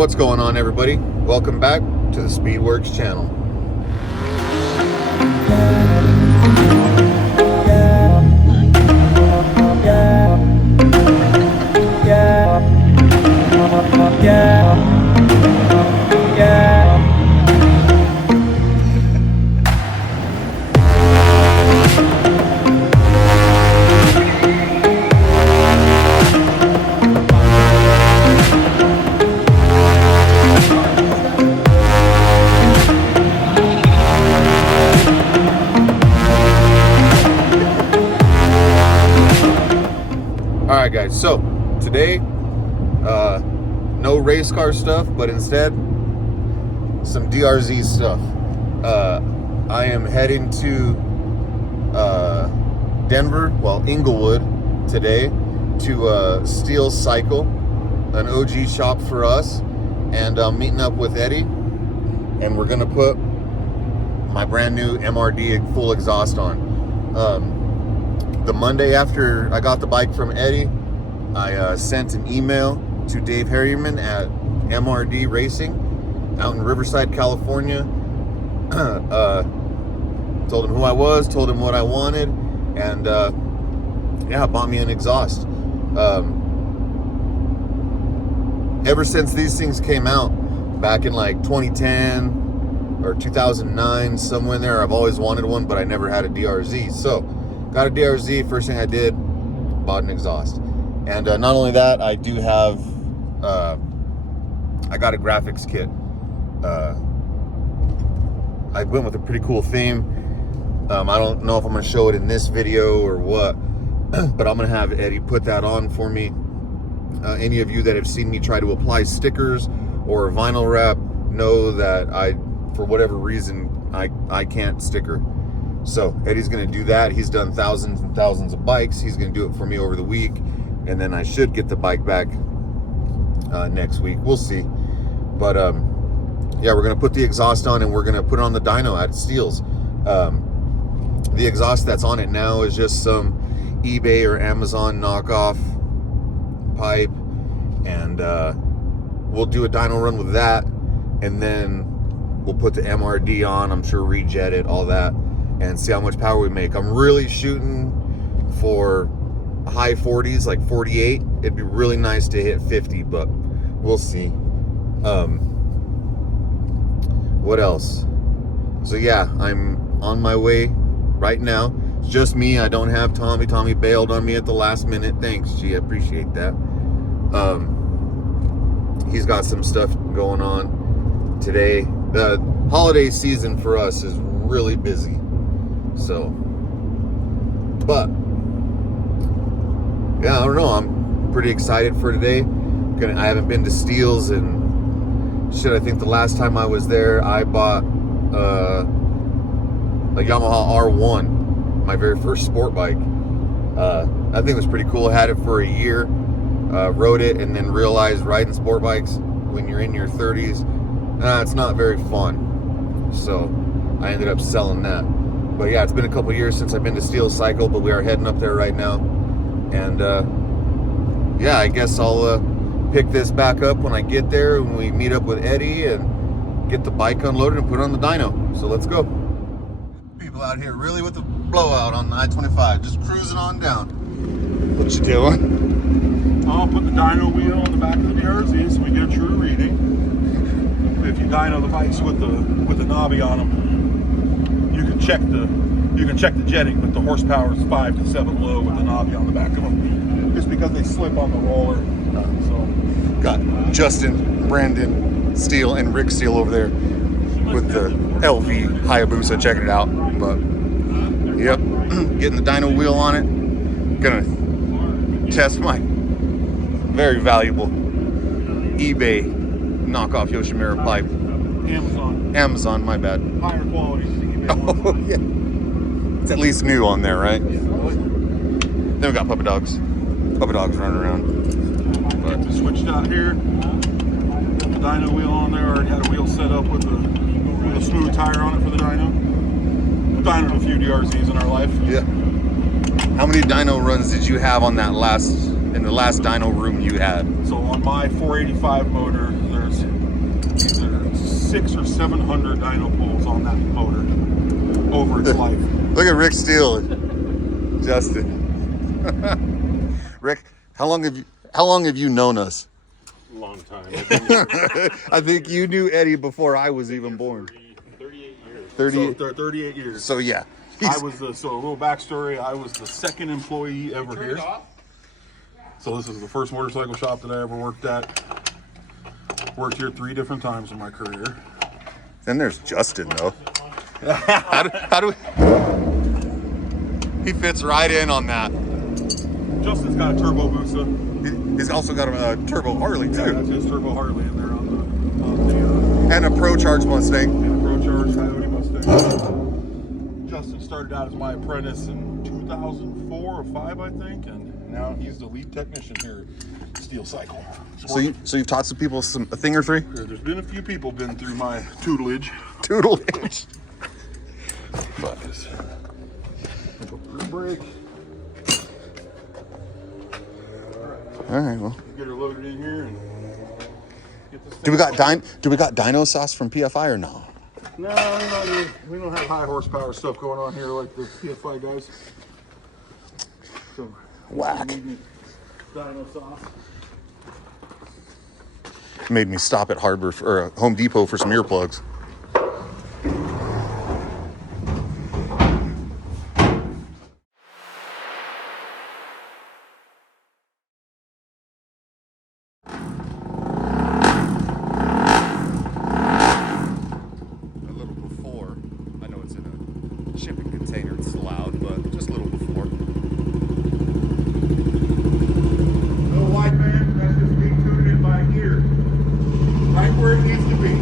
What's going on, everybody? Welcome back to the Speedworks channel. Alright guys, so today, no race car stuff, but instead, some DRZ stuff. I am heading to Denver, well, Inglewood today, to Steel Cycle, an OG shop for us, and I'm meeting up with Eddie, and we're gonna put my brand new MRD full exhaust on. The Monday after I got the bike from Eddie, I sent an email to Dave Harriman at MRD Racing out in Riverside, California. Told him who I was, told him what I wanted, and yeah, bought me an exhaust. Ever since these things came out back in like 2010 or 2009, somewhere in there, I've always wanted one, but I never had a DRZ. So got a DRZ. First thing I did, bought an exhaust. And not only that, I do have, I got a graphics kit. I went with a pretty cool theme. I don't know if I'm going to show it in this video or what, but I'm going to have Eddie put that on for me. Any of you that have seen me try to apply stickers or vinyl wrap know that for whatever reason, I can't sticker. So Eddie's gonna do that. He's done thousands and thousands of bikes. He's gonna do it for me over the week, and then I should get the bike back next week. We'll see. But yeah, we're gonna put the exhaust on, and we're gonna put it on the dyno at Steele's. The exhaust that's on it now is just some eBay or Amazon knockoff pipe, and we'll do a dyno run with that, and then we'll put the MRD on. I'm sure rejet it, all that, and see how much power we make. I'm really shooting for high 40s, like 48. It'd be really nice to hit 50, but we'll see. What else? So yeah, I'm on my way right now. It's just me. I don't have Tommy. Tommy bailed on me at the last minute. Thanks, G. I appreciate that. He's got some stuff going on today. The holiday season for us is really busy. So, but yeah, I don't know. I'm pretty excited for today. I haven't been to Steele's and shit. I think the last time I was there, I bought a Yamaha R1, my very first sport bike. I think it was pretty cool. I had it for a year, rode it, and then realized riding sport bikes when you're in your 30s, it's not very fun. So I ended up selling that. But yeah, it's been a couple years since I've been to Steel Cycle, but we are heading up there right now. And yeah, I guess I'll pick this back up when I get there, and we meet up with Eddie and get the bike unloaded and put it on the dyno. So let's go. People out here really with the blowout on the I-25, just cruising on down. What you doing? I'll put the dyno wheel on the back of the DRZ so we get a true reading. If you dyno the bikes with the knobby on them, you can check the jetting, but the horsepower is 5 to 7 low with the knobby on the back of them, just because they slip on the roller. So got Justin, Brandon Steele, and Rick Steele over there with the LV Hayabusa checking it out. But yep, getting the dyno wheel on it. Gonna test my very valuable eBay knockoff Yoshimura pipe. Amazon, my bad. Higher quality than eBay. Oh yeah, it's at least new on there, right? Then we got puppy dogs running around. But to switched out here, got the dyno wheel on there. Already had a wheel set up with a smooth tire on it for the dyno. We've dynoed a few DRZs in our life. Yeah. How many dyno runs did you have on that last in the last dyno room you had? So on my 485 motor, there's either 600 or 700 dyno poles on that motor over its life. Look at Rick Steele, Justin. Rick, how long have you known us? Long time. I think you knew Eddie before I was even born. 38 years. 38 years. So yeah. So a little backstory, I was the second employee ever here. So this is the first motorcycle shop that I ever worked at. Worked here 3 different times in my career. Then there's Justin though. how do we... He fits right in on that. Justin's got a turbo Busa. He's also got a turbo Harley too. Yeah, that's his turbo Harley in there on the And a Pro Charge Mustang. and a Pro Charge Coyote Mustang. Justin started out as my apprentice in 2004 or 5, I think, and now he's the lead technician here at Steel Cycle. So you've taught some people a thing or 3? There's been a few people been through my tutelage. Tutelage. But brake. All right, well. Get her loaded in here and get this. Do we got dyno sauce from PFI or no? No, we don't have high horsepower stuff going on here like the PFI guys. So Whack. dyno sauce. Made me stop at Home Depot for some earplugs. Shipping container, it's loud, but just a little before. No wide band, that's just being tuned in by ear. Right where it needs to be.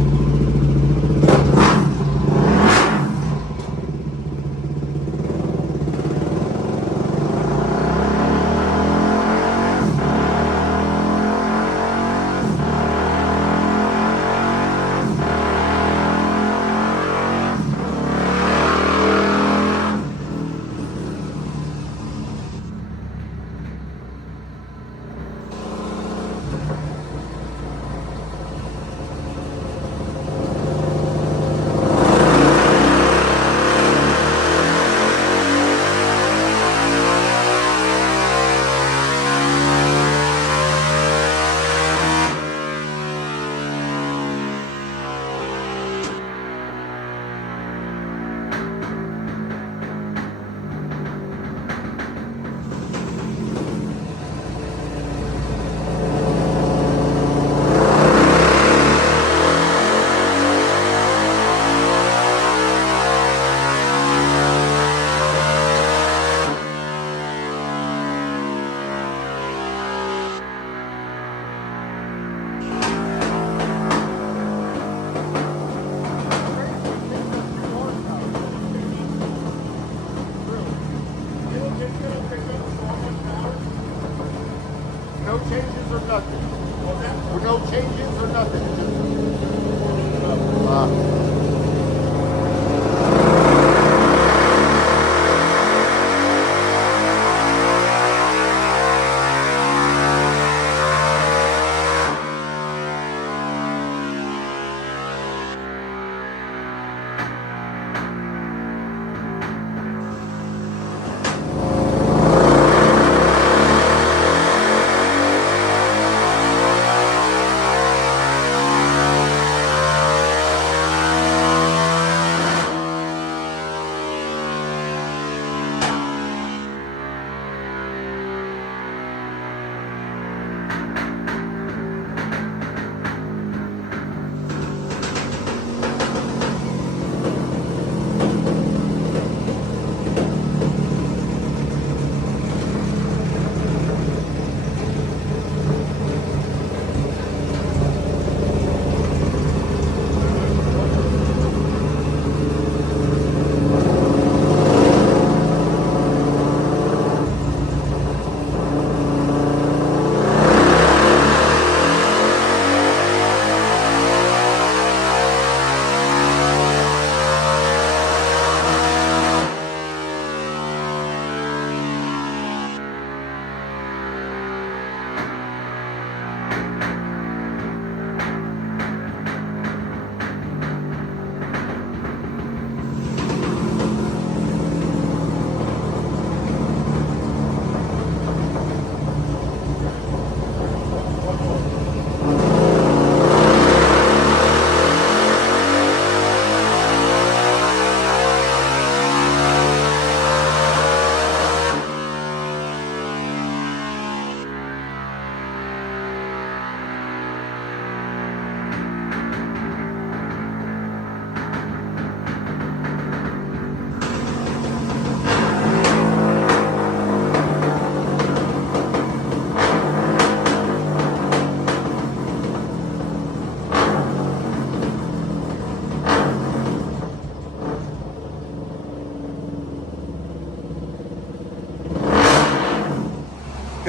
No changes or nothing. No changes or nothing.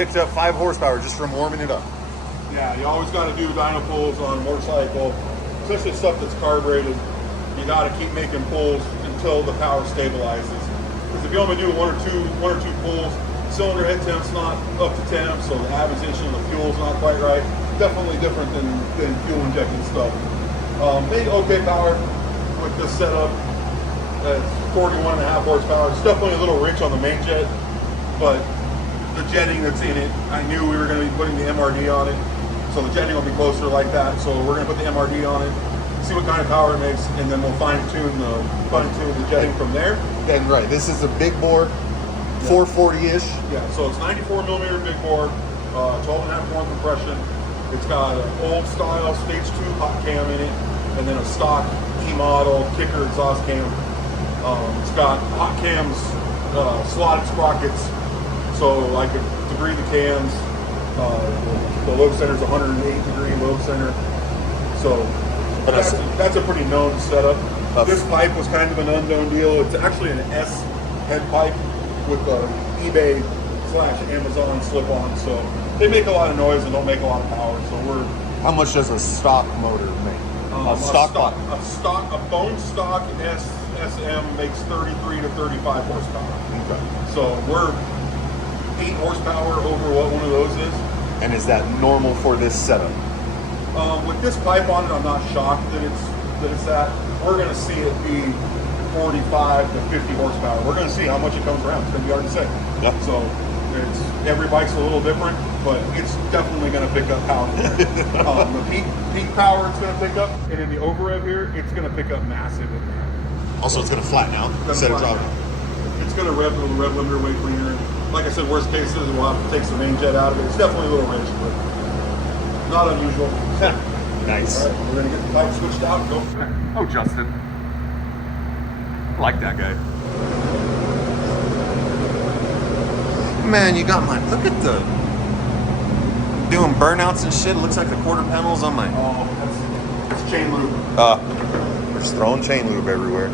picked up 5 horsepower just from warming it up. Yeah, you always got to do dyno pulls on a motorcycle, especially stuff that's carbureted. You got to keep making pulls until the power stabilizes. Because if you only do one or two pulls, cylinder head temp's not up to temp, so the avization of the fuel's not quite right. Definitely different than fuel injecting stuff. Made okay power with this setup. At 41.5 horsepower. It's definitely a little rich on the main jet, but the jetting that's in it, I knew we were going to be putting the MRD on it, so the jetting will be closer like that. So we're going to put the MRD on it, see what kind of power it makes, and then we'll fine tune the jetting from there. And right, this is a big bore, 440-ish. Yeah, so it's 94 millimeter big bore, 12.5 horn compression. It's got an old style stage 2 hot cam in it, and then a stock E model kicker exhaust cam. It's got hot cams, slotted sprockets, so I could degree the cams. The lobe center is 108 degree lobe center, so that's a pretty known setup. This pipe was kind of an unknown deal. It's actually an S head pipe with a eBay/Amazon slip-on, so they make a lot of noise and don't make a lot of power. So How much does a stock motor make? a bone stock SM makes 33 to 35 horsepower. Okay. So we're 8 horsepower over what one of those is. And is that normal for this setup? With this pipe on it, I'm not shocked that it's that. We're going to see it be 45 to 50 horsepower. We're going to see how much it comes around. It's going to be hard to say. Yep. So every bike's a little different, but it's definitely going to pick up power. The peak power it's going to pick up, and in the over-rev here, it's going to pick up massive in there. Also, it's going to flatten out instead of dropping. It's going to rev the rev limiter way cleaner. Like I said, worst case is we'll have to take some main jet out of it. It's definitely a little rich, but not unusual. Nice. All right, we're going to get the pipe switched out and go from there. Oh, Justin. I like that guy. Man, you got my, look at the, doing burnouts and shit. It looks like the quarter panels on my. Oh, that's chain lube. We're just throwing chain lube everywhere.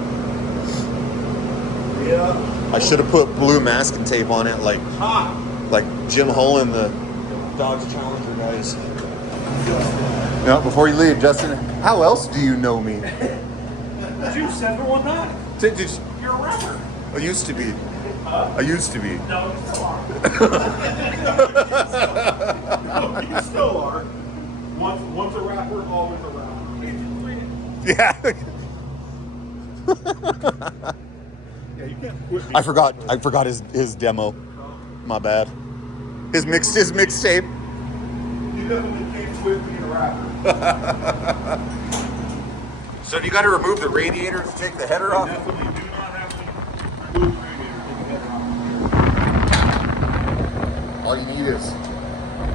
Yeah. I should have put blue masking tape on it like Jim Hull and the Dodge Challenger guys. No, before you leave, Justin, how else do you know me? 2719. You're a rapper. I used to be. I used to be. No, you still are. No, you still are. Once a rapper, always a rapper. Yeah. Yeah, you can't quit me. I forgot his demo. My bad. His mixtape. You definitely can't quit being a rapper. So you got to remove the radiator to take the header off? Definitely do not have to remove the radiator. Take the header off. All you need is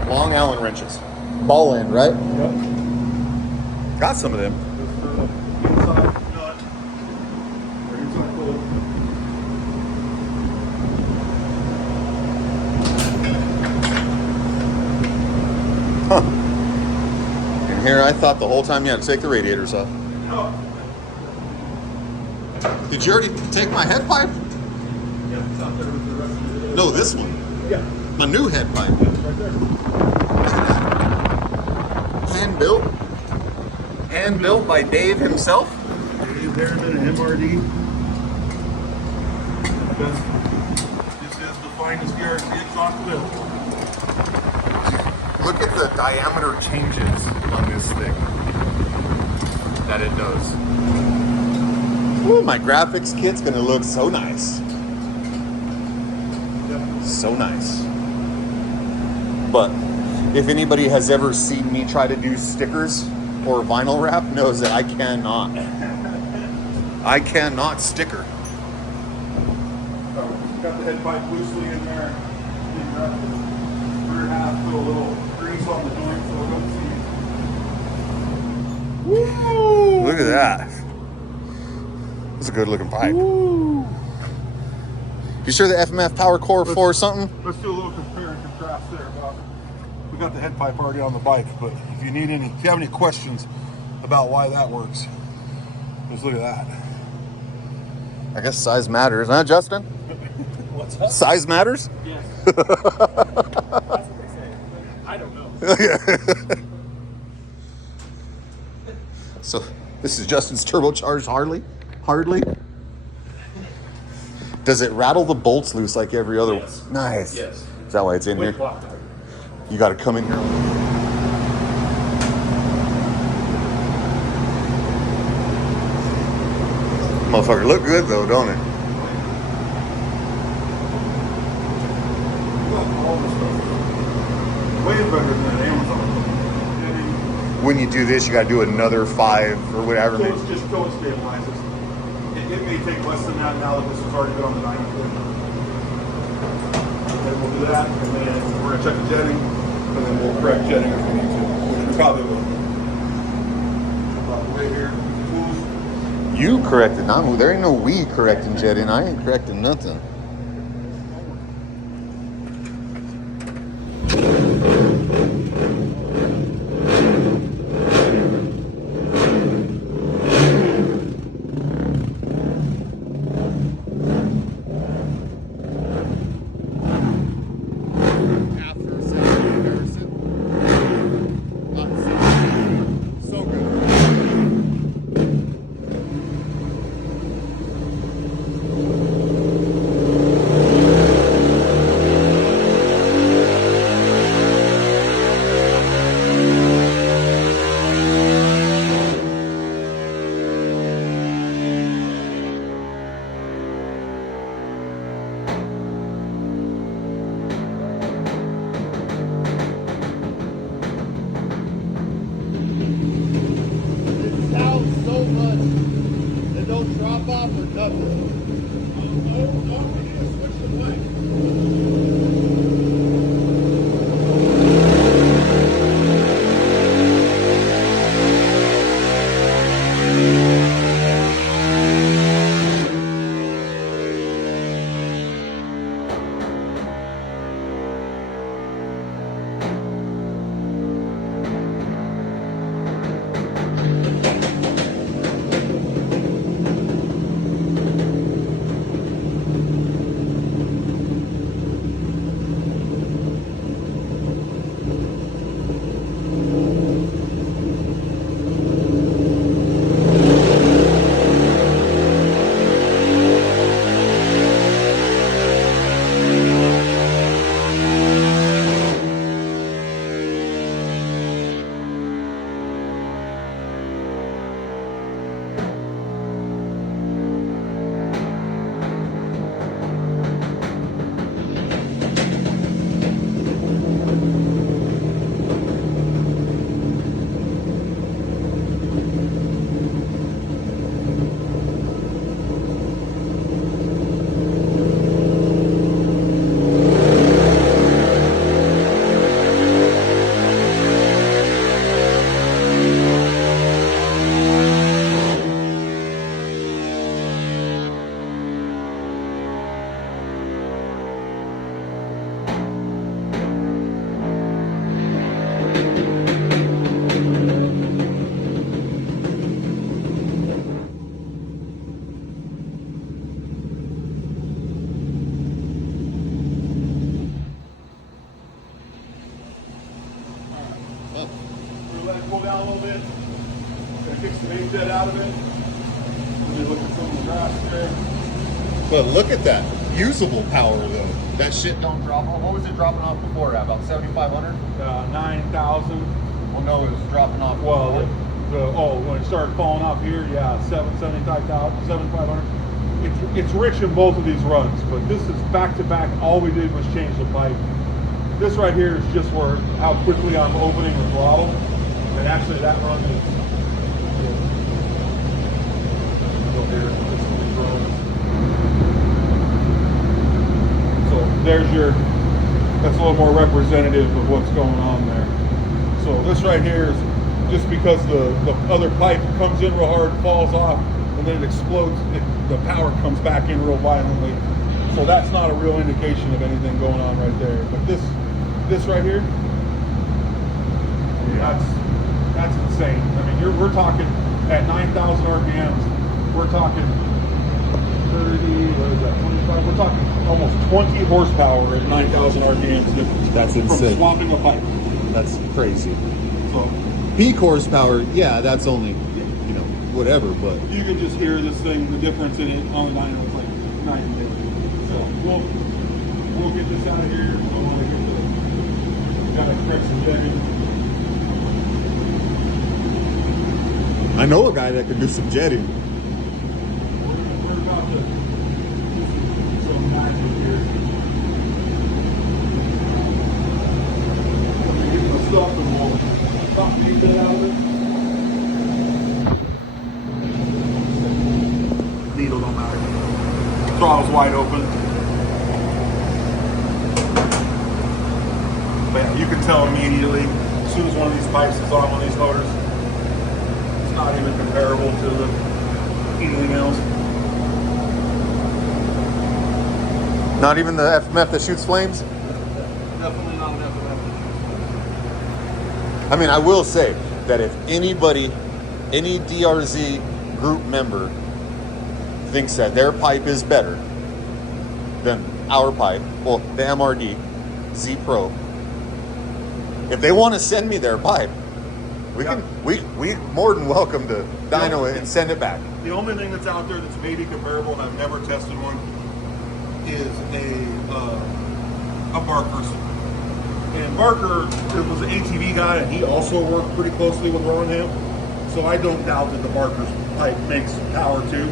long Allen wrenches. Ball end, right? Yep. Got some of them. Just for the inside nut. Or inside bolt. Huh. And here I thought the whole time you had to take the radiators off. No. Did you already take my head pipe? Yeah, it's out there with the rest of the No, this one. Yeah, My new head pipe. right there. Hand built. Hand built by Dave himself. Dave Harriman and MRD. This is the finest DRZ exhaust available. Look at the diameter changes on this thing that it does. Ooh, my graphics kit's gonna look so nice. So nice. But if anybody has ever seen me try to do stickers or vinyl wrap knows that I cannot. I cannot sticker. Got the head pipe loosely in there. Clean up the rear half, put a little grease on the joint so it doesn't see. Woo! Look at that. That's a good looking pipe. Woo! You sure the FMF Power Core 4 or something? Let's do a little compare and contrast there. We got the head pipe already on the bike, but if you have any questions about why that works, just look at that. I guess size matters, huh, Justin? What's up? Size matters? Yes. That's what they say. I don't know. So this is Justin's turbocharged Harley. Does it rattle the bolts loose like every other one? Yes. Nice. Yes. Is that why it's in With here? clock. You got to come in here. Motherfucker look good though, don't it? Way better than Amazon. When you do this, you got to do another 5 or whatever. So it's just so it stabilizes. It may take less than that now that this has already been on the 90. And we'll do that, and then we're gonna check the jetting, and then we'll correct jetting if we need to, which we probably will. Right here, tools. You corrected, not me. There ain't no we correcting jetting. I ain't correcting nothing. Drop off or nothing. Pull down a little bit. Gonna kick some main jet out of it. Let me look at some of the grass there. But look at that. Usable power though. That shit don't drop off. What was it dropping off before? About 7,500? 9,000. Well, no, it was dropping off. Well, when it started falling off here, yeah, 7,500. It's rich in both of these runs, but this is back to back. All we did was change the pipe. This right here is just where how quickly I'm opening the throttle, and actually that run is. Go here. So there's your. That's a little more representative of what's going on there. So this right here is just because the other pipe comes in real hard, falls off, and then it explodes. The power comes back in real violently. So that's not a real indication of anything going on right there. But this right here, that's insane. I mean, we're talking at 9,000 RPMs. We're talking 30. What is that? 25. We're talking almost 20 horsepower at 9,000 RPMs difference. That's From insane. swapping a pipe. That's crazy. So Peak horsepower, yeah, that's only, whatever, but you can just hear this thing, the difference in it on the dyno is like 90 minutes. So we'll get this out of here. I want to get the gotta correct some jetting. I know a guy that can do some jetting. We're about to do some magic here. I'm gonna get my stuff and we'll pop the bit out of it. Needle don't matter. Throttle's wide open. But yeah, you can tell immediately as soon as one of these pipes is on one of these motors. It's not even comparable to anything else. Not even the FMF that shoots flames? Definitely not an FMF. I mean, I will say that if anybody, any DRZ group member thinks that their pipe is better than our pipe, well, the MRD Z Pro, if they want to send me their pipe, we more than welcome to dyno it and send it back. The only thing that's out there that's maybe comparable, and I've never tested one, is a Barker's. And Barker was an ATV guy, and he also worked pretty closely with Ronham. So I don't doubt that the Barker's pipe makes power too.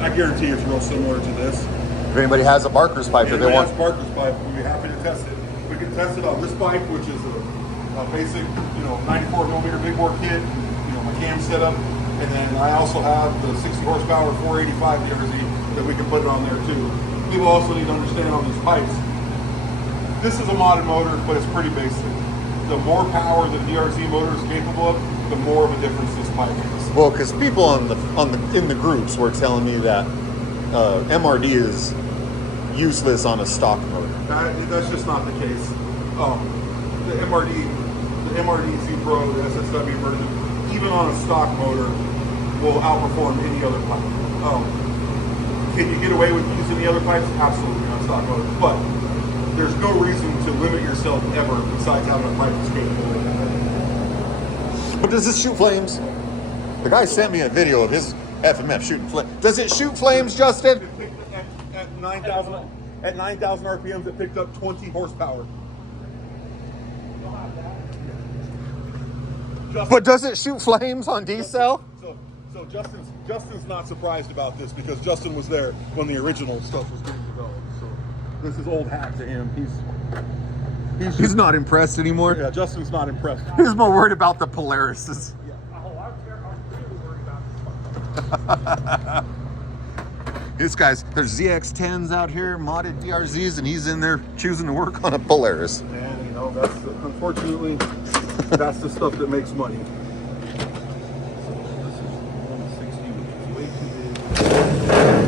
I guarantee it's real similar to this. If anybody has a Barker's pipe that they want, Barker's pipe, we'd be happy to test it. We can test it on this pipe, which is a basic, 94 millimeter big bore kit, my cam setup, and then I also have the 60 horsepower 485 DRZ that we can put it on there too. People also need to understand on these pipes. This is a modded motor, but it's pretty basic. The more power the DRZ motor is capable of, the more of a difference this pipe makes. well, because people in the groups were telling me that MRD is useless on a stock motor. That's just not the case. The MRD Z Pro, the SSW version, even on a stock motor, will outperform any other pipe. Can you get away with using the other pipes? Absolutely, on a stock motor. But there's no reason to limit yourself ever besides having a pipe that's capable of that. But does this shoot flames? The guy sent me a video of his FMF shooting flames. Does it shoot flames, Justin? At 9,000 RPMs, it picked up 20 horsepower. But does it shoot flames on D-cell? So Justin's not surprised about this because Justin was there when the original stuff was being developed. So this is old hat to him. He's not impressed anymore. Yeah, Justin's not impressed. He's more worried about the Polarises. Yeah. I'm really worried about this. This guy's, there's ZX10s out here, modded DRZs, and he's in there choosing to work on a Polaris. And that's unfortunately that's the stuff that makes money. So this is 160, which is way too big.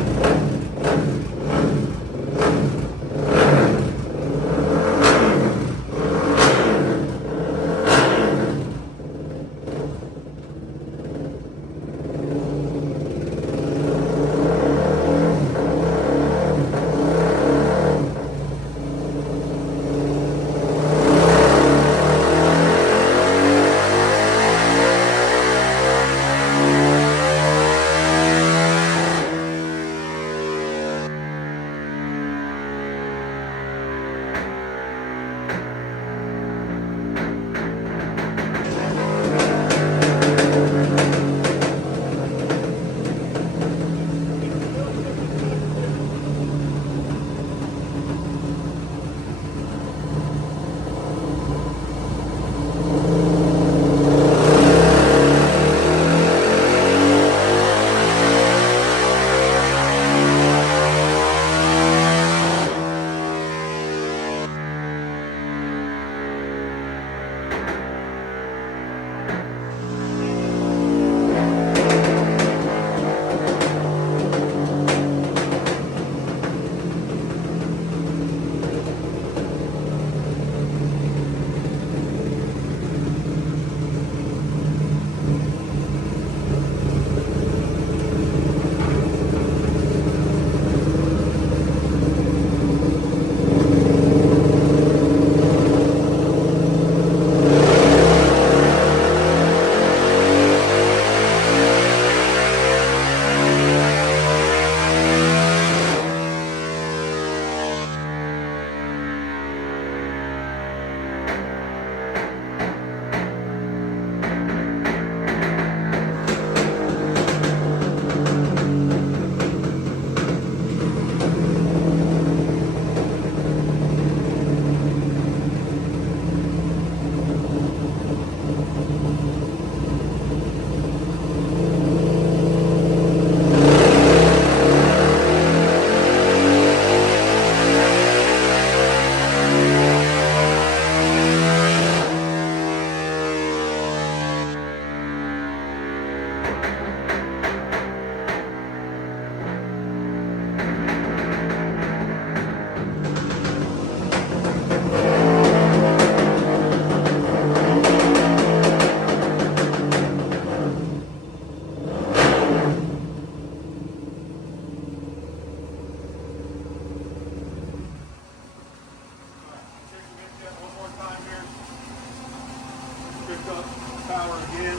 cranked up power again,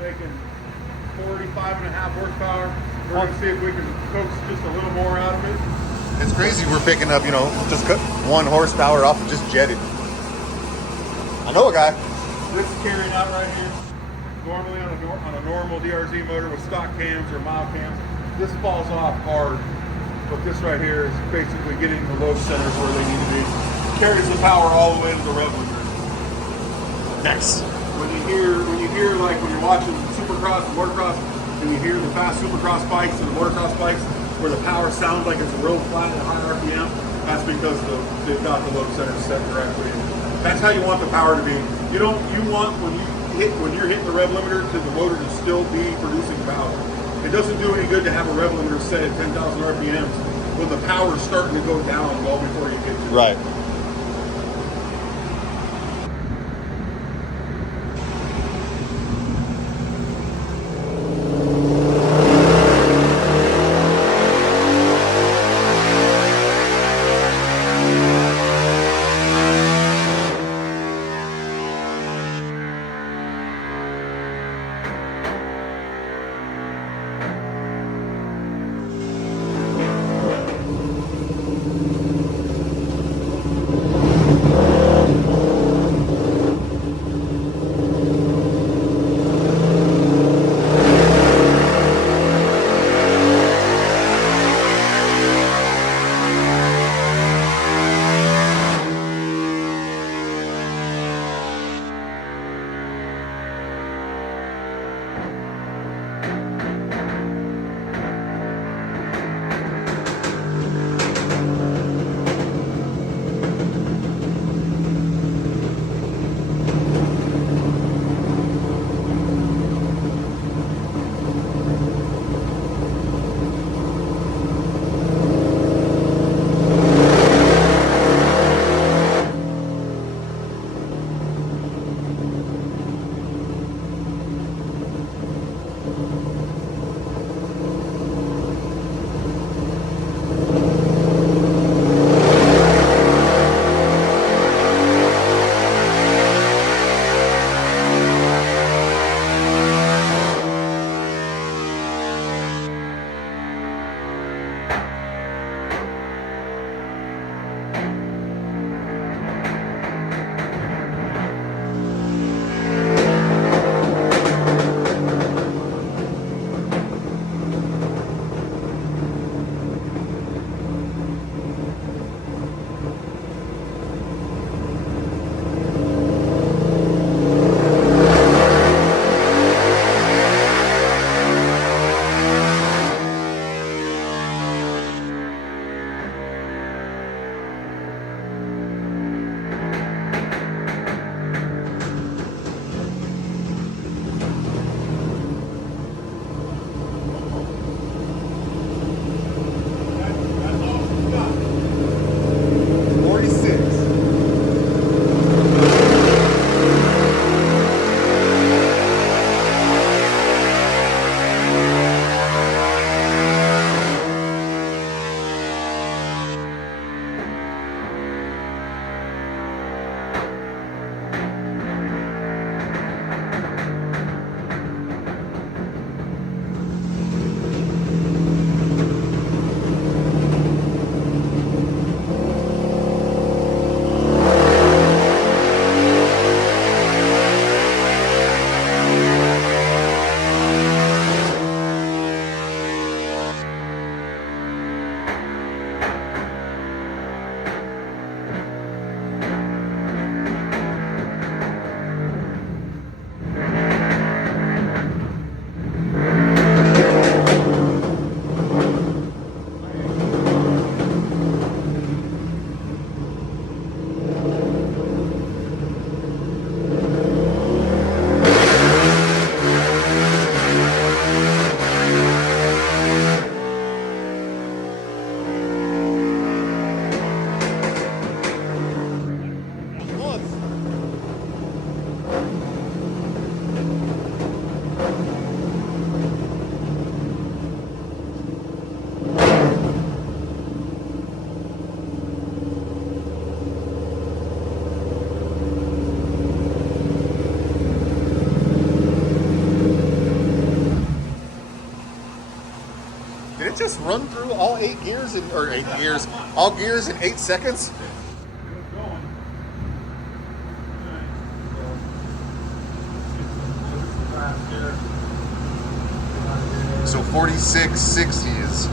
making 45.5 horsepower. We're going to see if we can coax just a little more out of it. It's crazy we're picking up, you know, just 1 horsepower off of just jetted. I know a guy. This is carrying out right here. Normally on a normal DRZ motor with stock cams or mild cams, this falls off hard. But this right here is basically getting the load centers where they need to be. Carries the power all the way to the rev limiter. Nice. When you hear like when you're watching Supercross and Motocross, and you hear the fast Supercross bikes and the Motocross bikes, where the power sounds like it's a real flat and high RPM, that's because they've got the load center set correctly. That's how you want the power to be. You want when you're hitting the rev limiter to the motor to still be producing power. It doesn't do any good to have a rev limiter set at 10,000 RPMs when the power is starting to go down well before you get to it. Right. just run through all 8 gears or 8 gears, all gears in 8 seconds? So 4660 is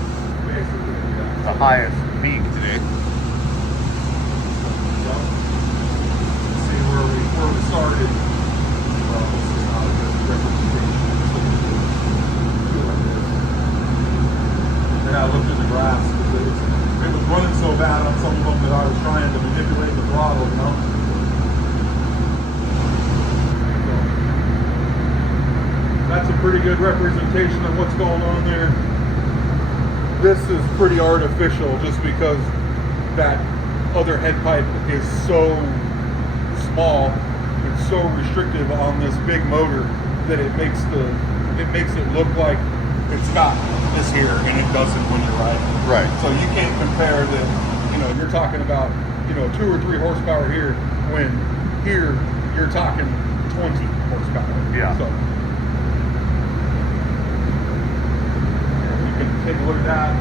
the highest peak today. See where we started. Well, this is not a good representation. And I looked at the graphs because it was running so bad on some of them that I was trying to manipulate the throttle, you know. That's a pretty good representation of what's going on there. This is pretty artificial just because that other head pipe is so small, it's so restrictive on this big motor that it makes it look like it's got this here and it doesn't when you're riding. Right. So you can't compare that, you know, you're talking about, you know, 2 or 3 horsepower here when here you're talking 20 horsepower. Yeah. So you can take a look at that.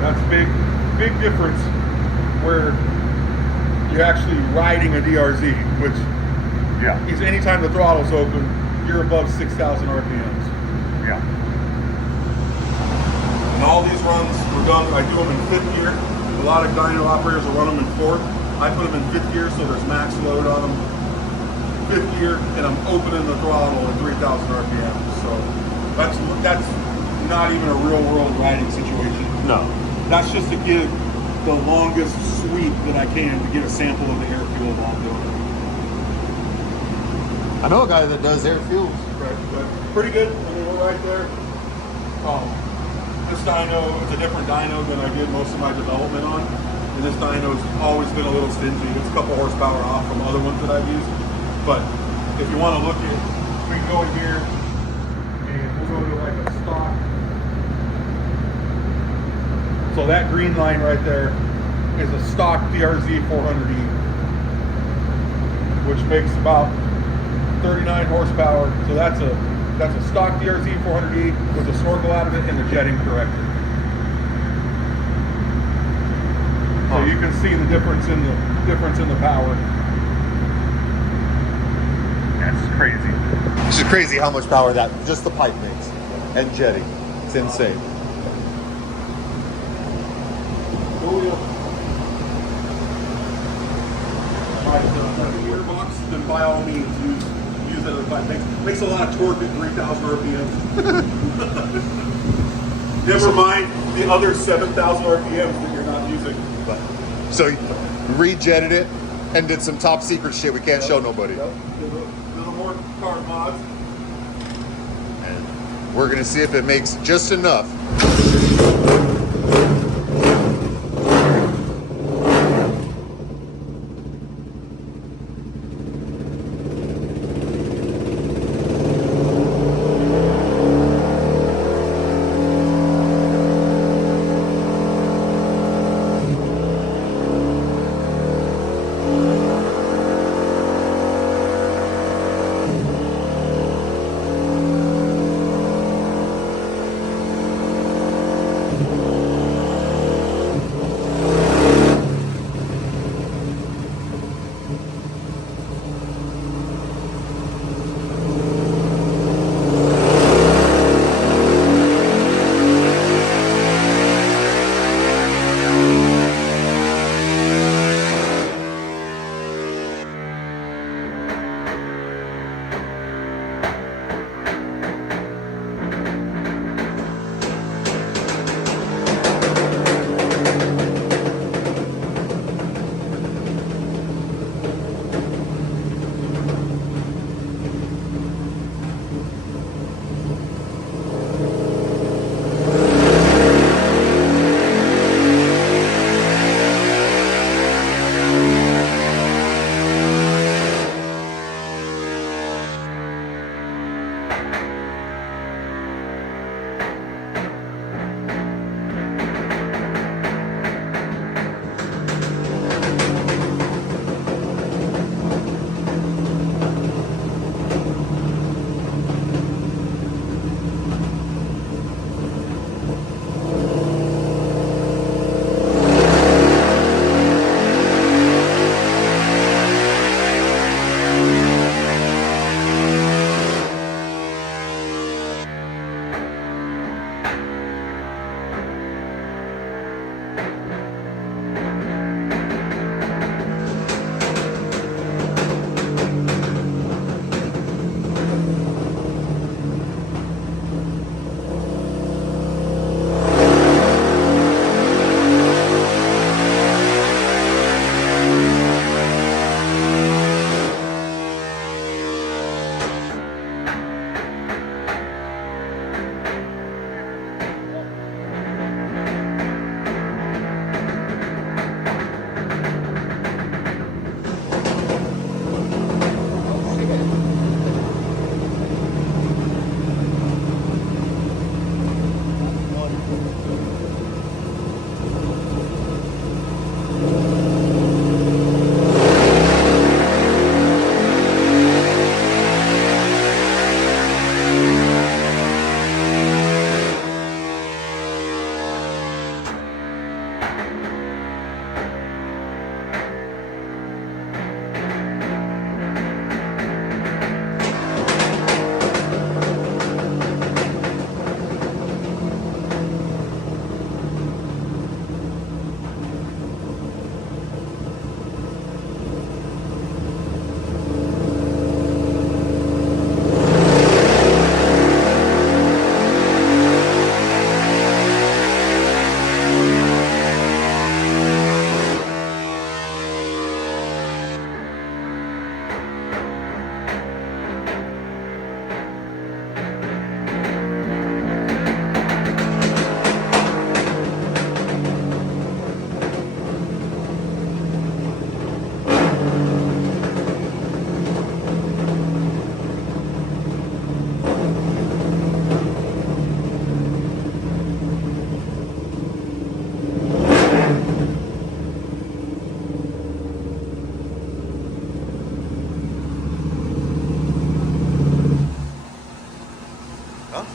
That's big difference where you're actually riding a DRZ, which is anytime the throttle's open, you're above 6,000 RPMs. Yeah. And all these runs were done, I do them in 5th gear. A lot of dyno operators will run them in 4th. I put them in 5th gear so there's max load on them. 5th gear, and I'm opening the throttle at 3,000 RPMs. So that's not even a real world riding situation. No. That's just to get the longest sweep that I can to get a sample of the air fuel while I'm doing it. I know a guy that does air fuels. Right, but pretty good. I mean, we're right there. This dyno is a different dyno than I did most of my development on. And this dyno's always been a little stingy. It's a couple horsepower off from other ones that I've used. But if you want to look at, we can go in here and we'll go to like a stock. So that green line right there is a stock DRZ400E, which makes about 39 horsepower. So that's a stock DRZ400E with a snorkel out of it and the jetting corrector. So you can see the difference in the power. That's crazy. It's just crazy how much power that just the pipe makes and jetting. It's insane. Gearbox, then by all means use that other pipe. Makes a lot of torque at 3,000 RPMs. Never mind the other 7,000 RPMs that you're not using. But, so you rejetted it and did some top secret shit we can't show nobody. Yep. Little more car mods. And we're gonna see if it makes just enough.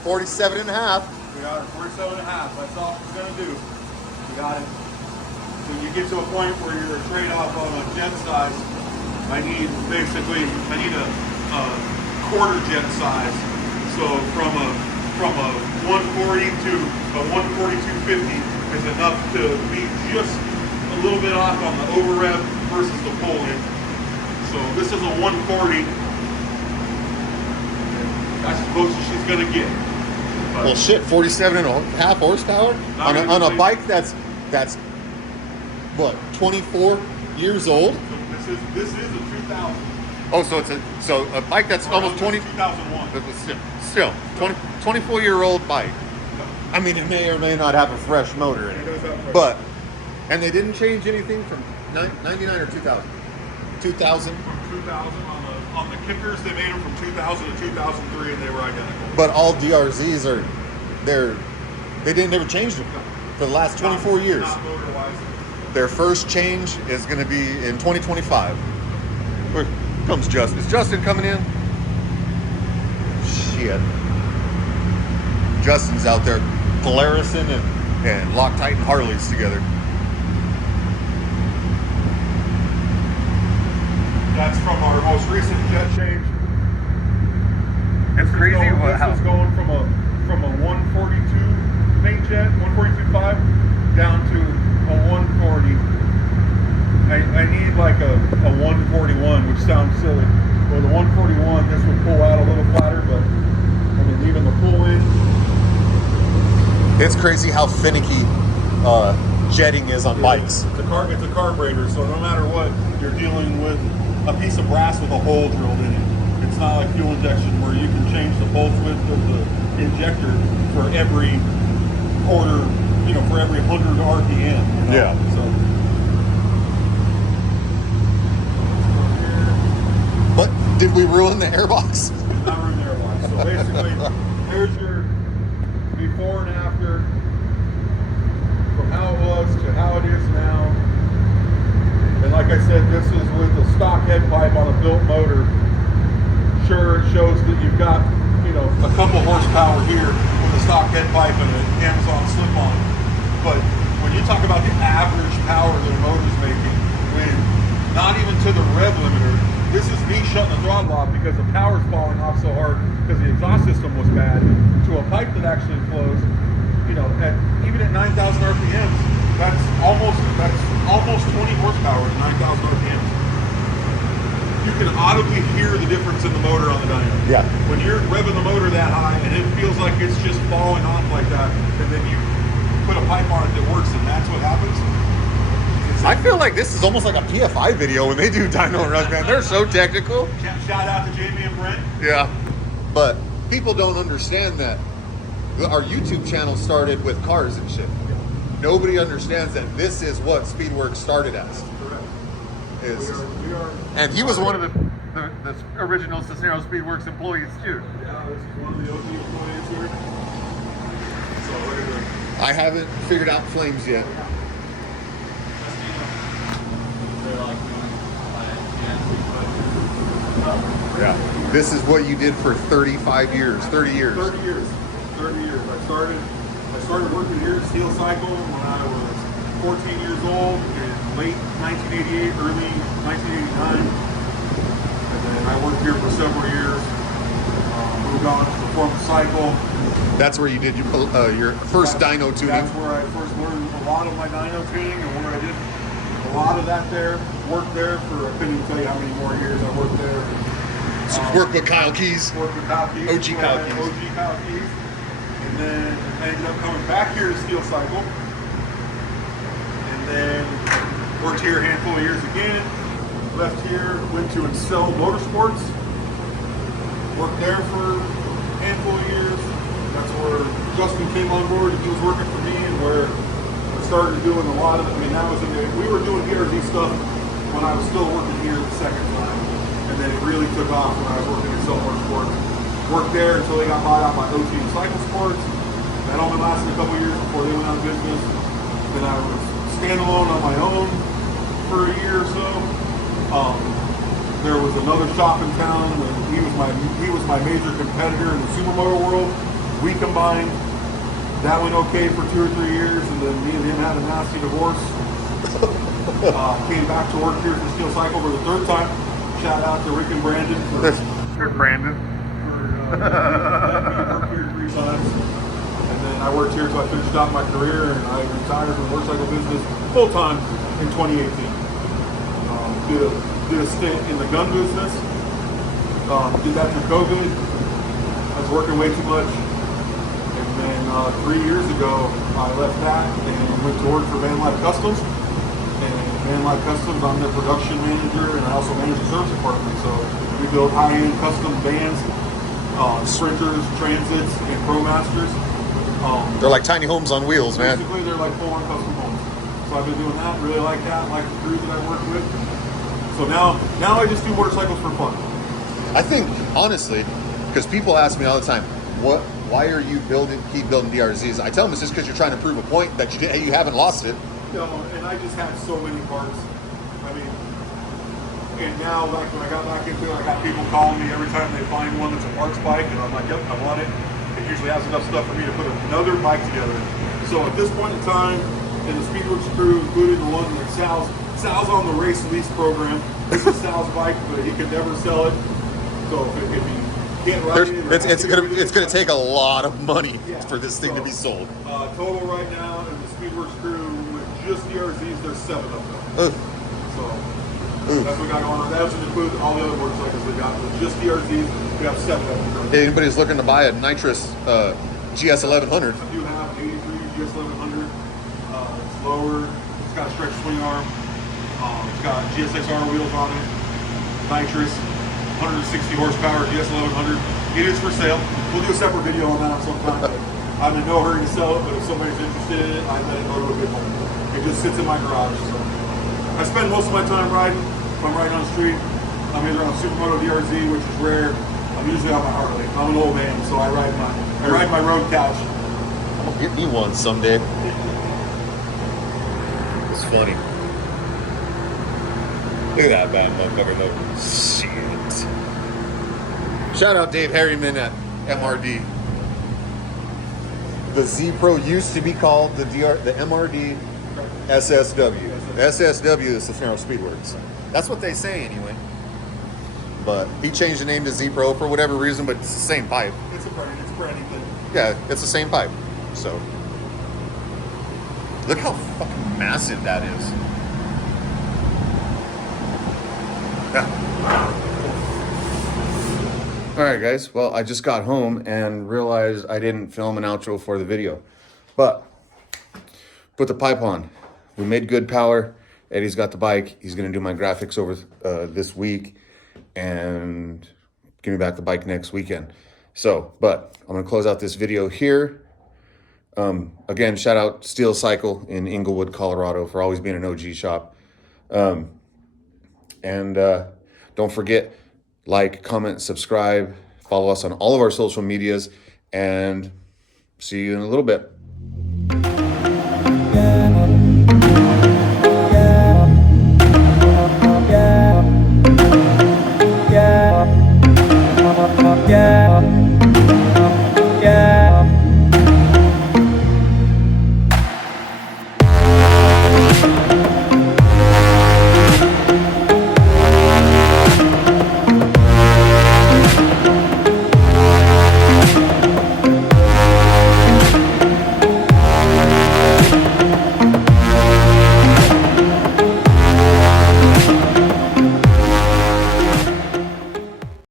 47 and a half. We got her 47 and a half. That's all she's gonna do. We got it. When you get to a point where you're a trade-off on a jet size, I need a quarter jet size. So from a 140 to a 140-250 is enough to be just a little bit off on the over rev versus the pull in. So this is a 140. That's as close as she's gonna get. But Well, shit, 47 and a half horsepower on a bike that's what, 24 years old. so this is a 2000. Oh, so a bike that's almost 20. 2001. But still 24-year-old bike. I mean, it may or may not have a fresh motor in it, but and they didn't change anything from 99 or 2000. 2000. From 2000 on the kickers, they made them from 2000 to 2003, and they were identical. But all DRZs they never changed them for the last 24 years. Not motor-wise. Their first change is going to be in 2025. Where comes Justin? Is Justin coming in? Shit. Justin's out there Polarising and Loctite and Harleys together. That's from our most recent jet change. It's crazy This is going from a 142 main jet, 142.5 down to a 140. I need like a 141, which sounds silly. With a 141, this would pull out a little flatter, but I mean, even the pull in. It's crazy how finicky jetting is on bikes. It's a carburetor, so no matter what, you're dealing with a piece of brass with a hole drilled in it. It's not like fuel injection where you can change the bolt width of the injector for every quarter, for every 100 RPM. Yeah. So. But did we ruin the airbox? Not ruin the airbox. So basically, here's your before and after from how it was to how it is now. And like I said, this is with a stock head pipe on a built motor. Sure, it shows that you've got, a couple horsepower here with a stock head pipe and an Amazon slip-on. But when you talk about the average power that a motor's making, when not even to the rev limiter, this is me shutting the throttle off because the power's falling off so hard because the exhaust system was bad, to a pipe that actually flows, even at 9,000 RPMs, that's almost 20 horsepower at 9,000 RPMs. You can audibly hear the difference in the motor on the dyno. Yeah. When you're revving the motor that high and it feels like it's just falling off like that, and then you put a pipe on it that works, and that's what happens. I feel like this is almost like a PFI video when they do dyno runs, man. They're so technical. Shout out to Jamie and Brent. Yeah. But people don't understand that our YouTube channel started with cars and shit. Nobody understands that this is what Speedworks started as. Correct. We are, And he was one of the original Cisneros Speedworks employees too. yeah, this is one of the OG employees here. So look at this. I haven't figured out flames yet. Yeah. This is what you did for 35 years, 30 years. 30 years. 30 years. I started working here at Steel Cycle when I was 14 years old in late 1988, early 1989. And then I worked here for several years. Moved on to Performance Cycle. That's where you did your first dyno tuning. That's where I first learned a lot of my dyno tuning and where I did a lot of that there. Worked there for, I couldn't even tell you how many more years I worked there. Worked with Kyle Keys. Worked with Kyle Keys. OG Kyle Keys. OG Kyle Keys. And then I ended up coming back here to Steel Cycle. And then worked here a handful of years again. Left here, went to Excel Motorsports. Worked there for a handful of years. That's where Justin came on board and he was working for me, and where I started doing a lot of, we were doing DRZ stuff when I was still working here the second time. And then it really took off when I was working at Excel Motorsports. Worked there until they got bought out by OT and Cycle Sports. That only lasted a couple years before they went out of business. Then I was standalone on my own for a year or so. There was another shop in town, and he was my major competitor in the supermoto world. We combined. That went okay for 2 or 3 years, and then me and him had a nasty divorce. Came back to work here for Steel Cycle for the 3rd time. Shout out to Rick and Brandon for Brandon. worked here 3 times. And then I worked here until I finished out my career, and I retired from the motorcycle business full time in 2018. Did a stint in the gun business. Did that through COVID. I was working way too much. And then 3 years ago, I left that and went to work for Van Life Customs. And Van Life Customs, I'm their production manager, and I also manage the service department. So we build high-end custom vans, sprinters, transits, and ProMasters. They're like tiny homes on wheels, man. Basically, they're like full-on custom homes. So I've been doing that, really like that, like the crews that I work with. So now I just do motorcycles for fun. I think, honestly, because people ask me all the time, why are you keep building DRZs? I tell them it's just because you're trying to prove a point that you haven't lost it. No, and I just had so many parts. I mean, and now, like when I got back into it, I got people calling me every time they find one that's a parts bike, and I'm like, yep, I want it. It usually has enough stuff for me to put another bike together. So at this point in time, in the Speedworks crew, including the one like Sal's on the race lease program. This is Sal's bike, but he could never sell it. So if he can't ride it, it's gonna take a lot of money for this thing to be sold. Total right now in the Speedworks crew with just DRZs, there's 7 of them. So that's what we got going on. That doesn't include all the other motorcycles we got. With just DRZs, we have 7 of them. If anybody's looking to buy a nitrous GS1100. I do have an 83 GS1100. It's lower. It's got a stretch swing arm. It's got GSXR wheels on it. Nitrous. 160 horsepower GS1100. It is for sale. We'll do a separate video on that sometime. But I'm in no hurry to sell it, but if somebody's interested in it, I let it go to a good home. It just sits in my garage. So I spend most of my time riding. If I'm riding on the street, I'm either on a Supermoto DRZ, which is rare. I'm usually on my Harley. I'm an old man, so I ride my road couch. I'll get me one someday. It's funny. Look at that bad motherfucker though. Shit. Shout out Dave Harriman at MRD. The Z Pro used to be called the MRD SSW. SSW is the Scenario Speedworks. That's what they say anyway. But he changed the name to Z Pro for whatever reason, but it's the same pipe. It's a branding thing. Yeah, it's the same pipe. So look how fucking massive that is. All right, guys. Well, I just got home and realized I didn't film an outro for the video, but put the pipe on. We made good power. Eddie's got the bike. He's going to do my graphics over this week and give me back the bike next weekend. So, but I'm going to close out this video here. Again, shout out Steel Cycle in Inglewood, Colorado for always being an OG shop. And don't forget, like, comment, subscribe, follow us on all of our social medias, and see you in a little bit.